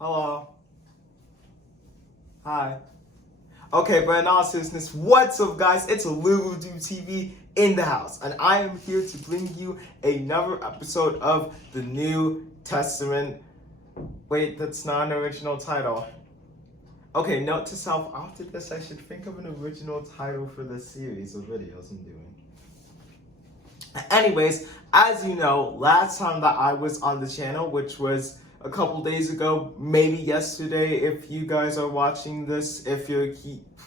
Hello. Hi. Okay, but in all seriousness, what's up, guys? It's Olubu TV in the house, and I am here to bring you another episode of the New Testament. Wait, that's not an original title. Okay, note to self, after this I should think of an original title for this series of videos I'm doing. Anyways, as you know, last time that I was on the channel, which was a couple days ago, maybe yesterday, if you guys are watching this, if you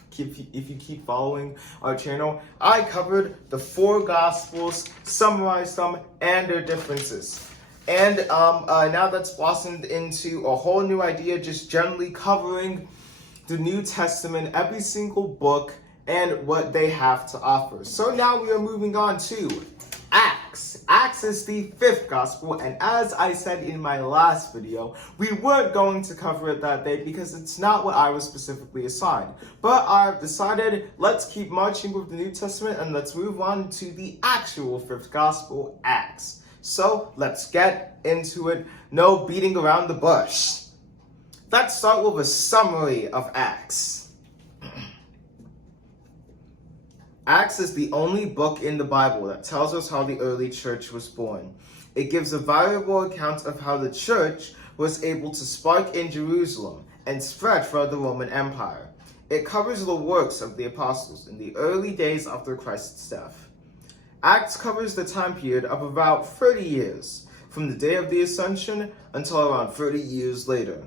keep following our channel, I covered the 4 Gospels, summarized them, and their differences. And now that's blossomed into a whole new idea, just generally covering the New Testament, every single book, and what they have to offer. So now we are moving on to Acts. Acts is the 5th gospel, and as I said in my last video, we weren't going to cover it that day because it's not what I was specifically assigned. But I've decided, let's keep marching with the New Testament and let's move on to the actual 5th gospel, Acts. So let's get into it. No beating around the bush. Let's start with a summary of Acts. Acts is the only book in the Bible that tells us how the early church was born. It gives a valuable account of how the church was able to spark in Jerusalem and spread throughout the Roman Empire. It covers the works of the apostles in the early days after Christ's death. Acts covers the time period of about 30 years, from the day of the Ascension until around 30 years later,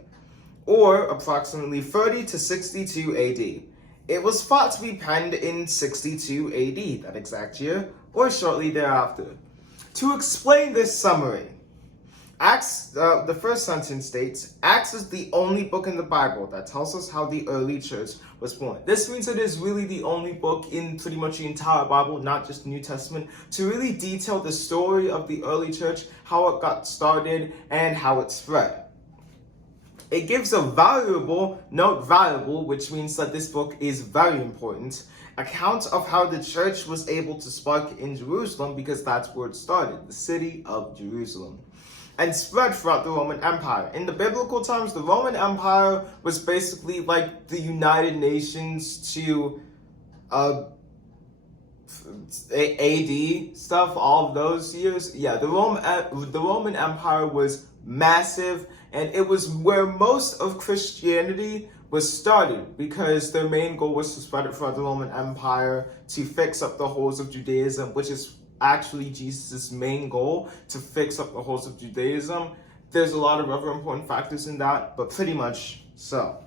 or approximately 30 to 62 AD. It was thought to be penned in 62 AD, that exact year, or shortly thereafter. To explain this summary, Acts, the first sentence states, Acts is the only book in the Bible that tells us how the early church was born. This means it is really the only book in pretty much the entire Bible, not just the New Testament, to really detail the story of the early church, how it got started, and how it spread. It gives a valuable, note valuable, which means that this book is very important, account of how the church was able to spark in Jerusalem, because that's where it started, the city of Jerusalem, and spread throughout the Roman Empire. In the biblical times, the Roman Empire was basically like the United Nations to AD stuff, all of those years. Yeah, the Roman Empire was massive, and it was where most of Christianity was started, because their main goal was to spread it throughout the Roman Empire, to fix up the holes of Judaism, which is actually Jesus' main goal, to fix up the holes of Judaism. There's a lot of other important factors in that, but pretty much so.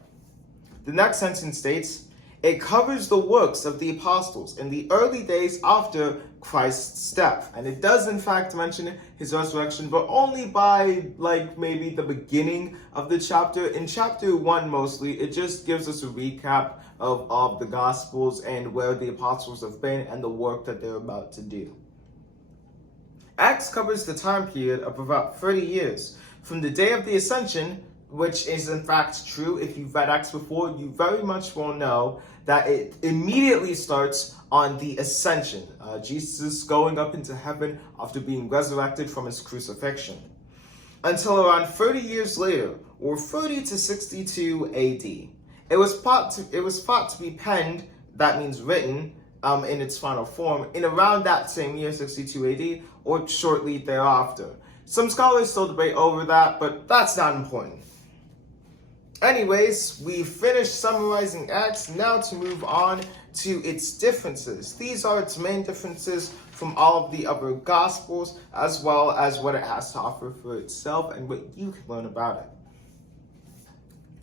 The next sentence states, it covers the works of the apostles in the early days after Christ's death. And it does in fact mention his resurrection, but only by like maybe the beginning of the chapter. In chapter 1 mostly, it just gives us a recap of the Gospels and where the apostles have been and the work that they're about to do. Acts covers the time period of about 30 years, from the day of the Ascension, which is in fact true. If you've read Acts before, you very much will know that it immediately starts on the Ascension, Jesus going up into heaven after being resurrected from his crucifixion, until around 30 years later, or 30 to 62 AD. It was thought to be penned, that means written, in its final form, in around that same year, 62 AD, or shortly thereafter. Some scholars still debate over that, but that's not important. Anyways, we finished summarizing Acts. Now to move on to its differences. These are its main differences from all of the other Gospels, as well as what it has to offer for itself and what you can learn about it.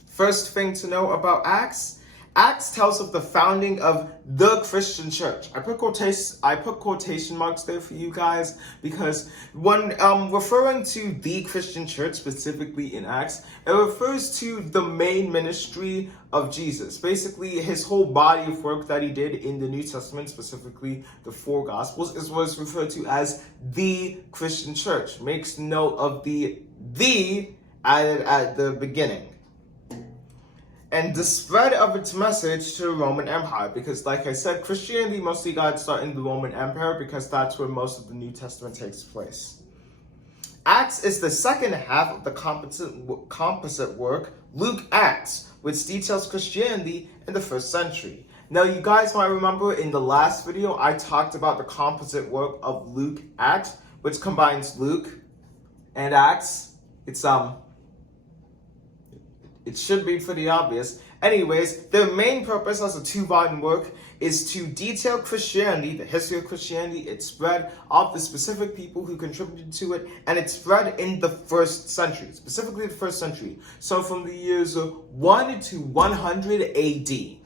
First thing to know about Acts, Acts tells of the founding of the Christian church. I put quotation marks there for you guys, because when referring to the Christian church, specifically in Acts, it refers to the main ministry of Jesus. Basically, his whole body of work that he did in the New Testament, specifically the 4 Gospels, is what is referred to as the Christian church. Makes note of the added at the beginning. And the spread of its message to the Roman Empire, because like I said, Christianity mostly got started in the Roman Empire because that's where most of the New Testament takes place. Acts is the second half of the composite work, Luke Acts, which details Christianity in the first century. Now, you guys might remember in the last video, I talked about the composite work of Luke Acts, which combines Luke and Acts. It should be pretty obvious. Anyways, their main purpose as a two-volume work is to detail Christianity, the history of Christianity, its spread of the specific people who contributed to it, and its spread in the first century, specifically the first century. So from the years 1 to 100 AD.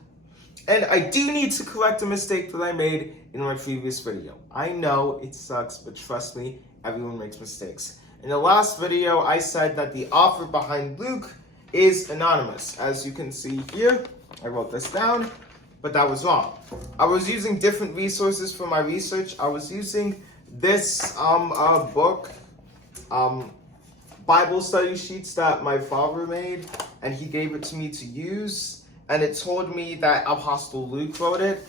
And I do need to correct a mistake that I made in my previous video. I know it sucks, but trust me, everyone makes mistakes. In the last video, I said that the author behind Luke is anonymous. As you can see here, I wrote this down, but that was wrong. I was using different resources for my research. I was using this book, Bible study sheets that my father made, and he gave it to me to use, and it told me that Apostle Luke wrote it.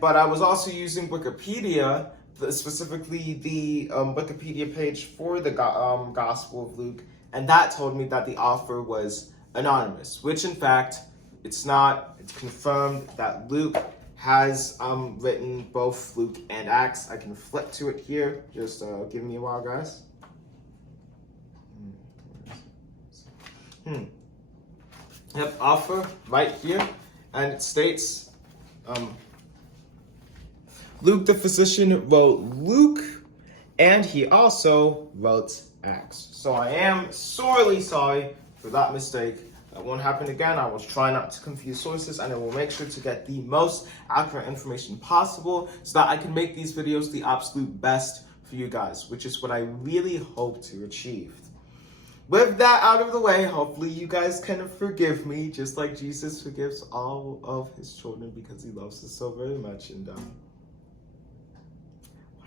But I was also using Wikipedia, specifically the Wikipedia page for the Gospel of Luke, and that told me that the author was anonymous, which in fact, it's not. It's confirmed that Luke has written both Luke and Acts. I can flip to it here. Just give me a while, guys. Yep, author right here, and it states, Luke the physician wrote Luke, and he also wrote Acts. So I am sorely sorry for that mistake. That won't happen again. I will try not to confuse sources, and I will make sure to get the most accurate information possible so that I can make these videos the absolute best for you guys, which is what I really hope to achieve. With that out of the way, hopefully you guys can forgive me, just like Jesus forgives all of his children because he loves us so very much. And why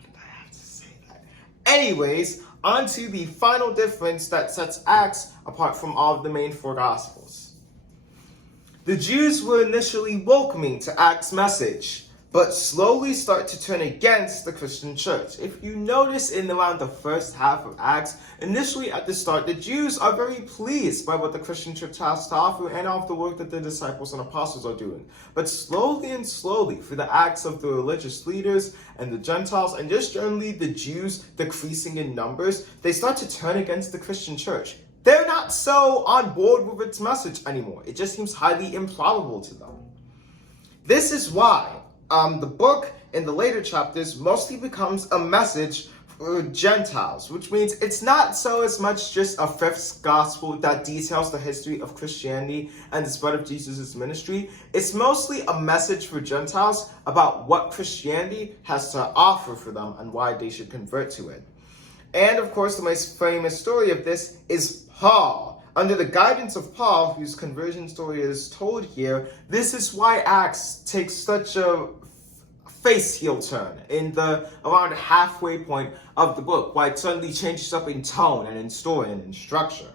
did I have to say that? Anyways, on to the final difference that sets Acts apart from all of the main four Gospels. The Jews were initially welcoming to Acts' message, but slowly start to turn against the Christian church. If you notice in around the first half of Acts, initially at the start, the Jews are very pleased by what the Christian church has to offer and of the work that the disciples and apostles are doing. But slowly and slowly, through the acts of the religious leaders and the Gentiles, and just generally the Jews decreasing in numbers, they start to turn against the Christian church. They're not so on board with its message anymore. It just seems highly improbable to them. This is why the book in the later chapters mostly becomes a message for Gentiles, which means it's not so as much just a fifth gospel that details the history of Christianity and the spread of Jesus' ministry. It's mostly a message for Gentiles about what Christianity has to offer for them and why they should convert to it. And of course, the most famous story of this is Paul. Under the guidance of Paul, whose conversion story is told here, this is why Acts takes such a face heel turn in the around halfway point of the book, why it suddenly changes up in tone and in story and in structure.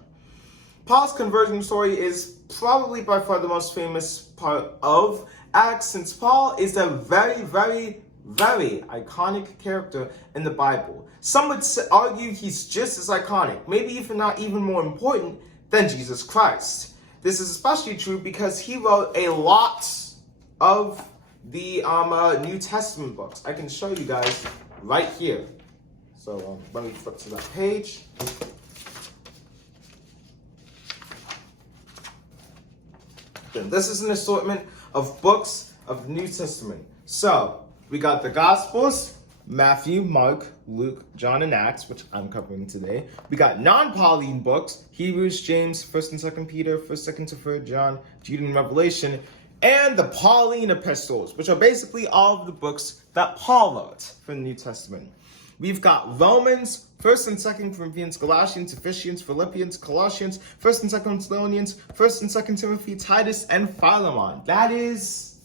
Paul's conversion story is probably by far the most famous part of Acts, since Paul is a very, very, very iconic character in the Bible. Some would argue he's just as iconic, maybe even not even more important than Jesus Christ. This is especially true because he wrote a lot of the New Testament books. I can show you guys right here. So let me flip to that page. Then this is an assortment of books of the New Testament. So we got the Gospels, Matthew, Mark, Luke, John, and Acts, which I'm covering today. We got non-Pauline books, Hebrews, James, 1st and 2nd Peter, 1st, 2nd to 3rd John, Jude, and Revelation, and the Pauline epistles, which are basically all of the books that Paul wrote for the New Testament. We've got Romans, 1st and 2nd Corinthians, Galatians, Ephesians, Philippians, Colossians, 1st and 2nd Thessalonians, 1st and 2nd Timothy, Titus, and Philemon. That is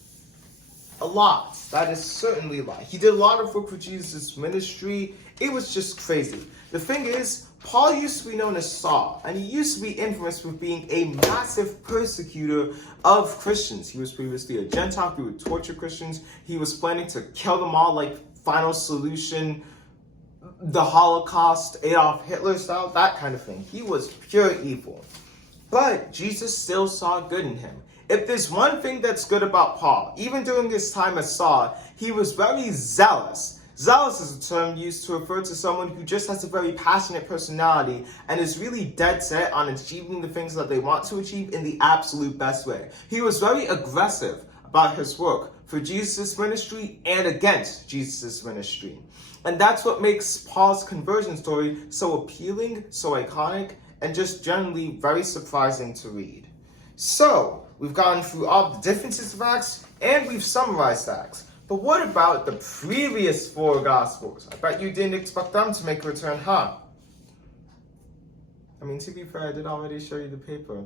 a lot. That is certainly a lot. He did a lot of work for Jesus' ministry. It was just crazy. The thing is, Paul used to be known as Saul, and he used to be infamous for being a massive persecutor of Christians. He was previously a Gentile. He would torture Christians. He was planning to kill them all like final solution. the Holocaust, Adolf Hitler style, that kind of thing. He was pure evil. But Jesus still saw good in him. If there's one thing that's good about Paul, even during his time as Saul, he was very zealous. Zealous is a term used to refer to someone who just has a very passionate personality and is really dead set on achieving the things that they want to achieve in the absolute best way. He was very aggressive about his work for Jesus' ministry and against Jesus' ministry. And that's what makes Paul's conversion story so appealing, so iconic, and just generally very surprising to read. So, we've gone through all the differences of Acts, and we've summarized Acts. But what about the previous 4 Gospels? I bet you didn't expect them to make a return, huh? I mean, to be fair, I did already show you the paper.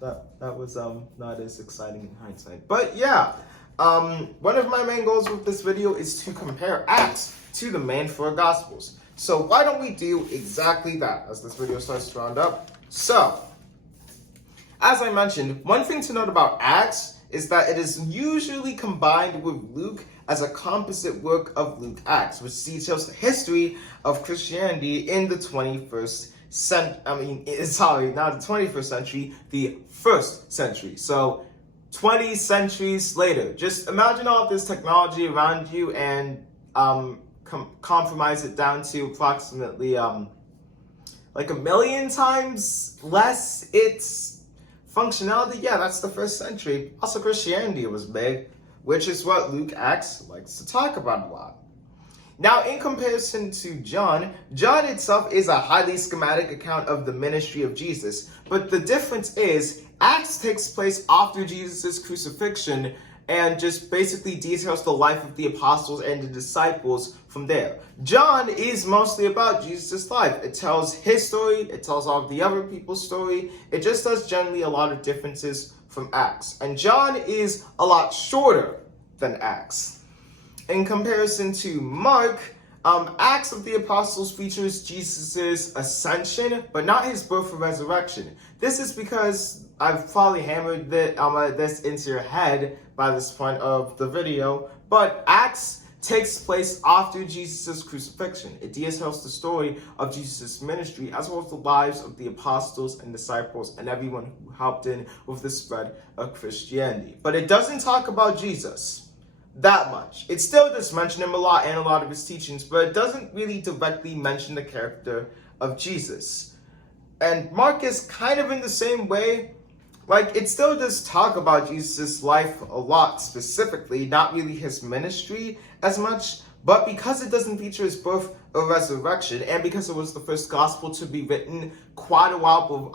That was not as exciting in hindsight. But yeah, one of my main goals with this video is to compare Acts to the main 4 Gospels. So why don't we do exactly that as this video starts to round up? So, as I mentioned, one thing to note about Acts is that it is usually combined with Luke as a composite work of Luke Acts, which details the history of Christianity in the 21st century. Not the 21st century, the 1st century. So 20 centuries later. Just imagine all of this technology around you and compromise it down to approximately like 1 million times less its functionality. Yeah, that's the 1st century. Also, Christianity was big, which is what Luke Acts likes to talk about a lot. Now, in comparison to John, John itself is a highly schematic account of the ministry of Jesus, but the difference is Acts takes place after Jesus' crucifixion and just basically details the life of the apostles and the disciples from there. John is mostly about Jesus' life. It tells his story, it tells all of the other people's story. It just does generally a lot of differences from Acts. And John is a lot shorter than Acts. In comparison to Mark, Acts of the Apostles features Jesus' ascension, but not his birth or resurrection. This is because I've probably hammered this into your head by this point of the video, but Acts takes place after Jesus' crucifixion. It details the story of Jesus' ministry as well as the lives of the apostles and disciples and everyone who helped in with the spread of Christianity. But it doesn't talk about Jesus that much. It still does mention him a lot and a lot of his teachings, but it doesn't really directly mention the character of Jesus. And Mark is kind of in the same way. Like, it still does talk about Jesus' life a lot specifically, not really his ministry as much, but because it doesn't feature his birth or resurrection, and because it was the first gospel to be written quite a while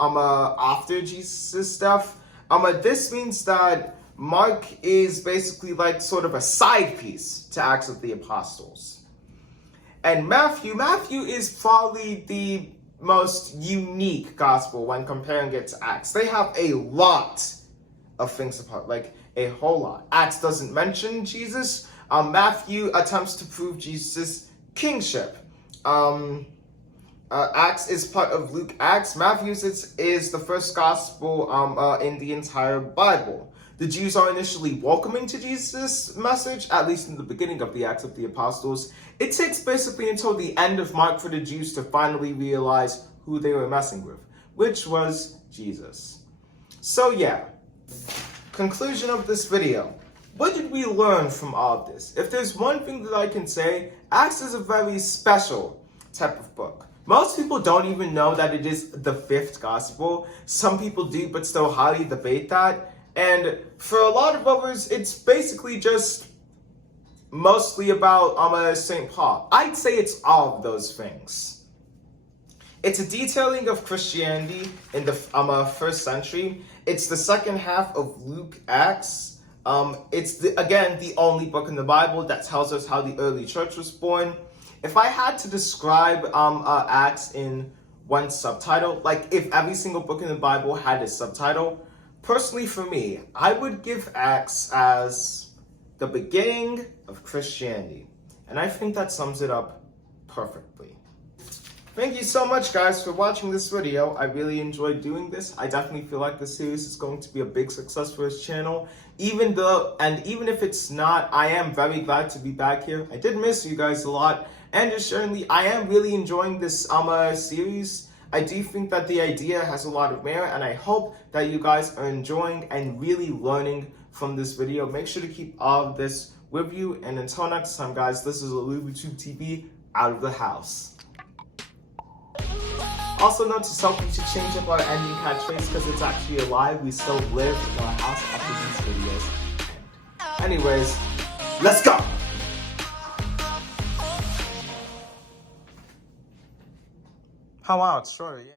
after Jesus' death, this means that Mark is basically like sort of a side piece to Acts of the Apostles. And Matthew is probably the most unique gospel when comparing it to Acts. They have a lot of things apart, like a whole lot. Acts doesn't mention Jesus. Matthew attempts to prove Jesus' kingship. Acts is part of Luke Acts. Matthew's is the first gospel in the entire Bible. The Jews are initially welcoming to Jesus' message, at least in the beginning of the Acts of the Apostles. It takes basically until the end of Mark for the Jews to finally realize who they were messing with, which was Jesus. So yeah, conclusion of this video. What did we learn from all of this? If there's one thing that I can say, Acts is a very special type of book. Most people don't even know that it is the 5th gospel. Some people do, but still highly debate that. And for a lot of others, it's basically just mostly about St. Paul. I'd say it's all of those things. It's a detailing of Christianity in the 1st century. It's the second half of Luke Acts. It's, again, the only book in the Bible that tells us how the early church was born. If I had to describe Acts in one subtitle, like if every single book in the Bible had a subtitle, personally for me, I would give Acts as the beginning of Christianity. And I think that sums it up perfectly. Thank you so much, guys, for watching this video. I really enjoyed doing this. I definitely feel like this series is going to be a big success for this channel. Even if it's not, I am very glad to be back here. I did miss you guys a lot, and certainly I am really enjoying this series. I do think that the idea has a lot of merit, and I hope that you guys are enjoying and really learning from this video. Make sure to keep all of this with you, and until next time, guys, this is Olubu TV out of the house. Also note to self, we should change up our ending catchphrase because it's actually a lie. We still live in our house after these videos. Anyways, let's go! How wow, it's short, yeah.